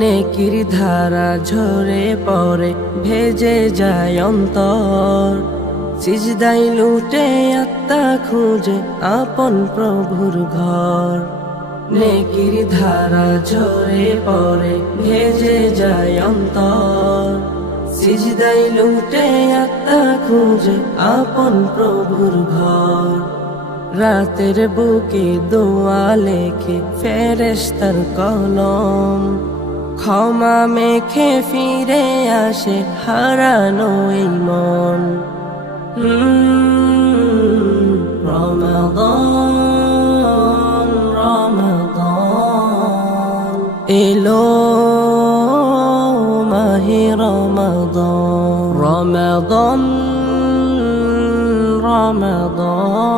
নেকির ধারা ঝরে পড়ে ভেজে যায় অন্তর, সিজদাই লুটে আত্মা খুঁজে আপন প্রভুর ঘর। নেকির ধারা ঝরে পড়ে ভেজে যায় অন্তর, সিজদাই লুটে আত্মা খুঁজে আপন প্রভুর ঘর। রাতের বুকে দোয়া লেখে ফেরেশতার কলম, ক্ষমা মেখে ফিরে আসে হারানো এই মন। রমাদান রমাদান এলো, মাহে রমাদান রমাদান রমাদান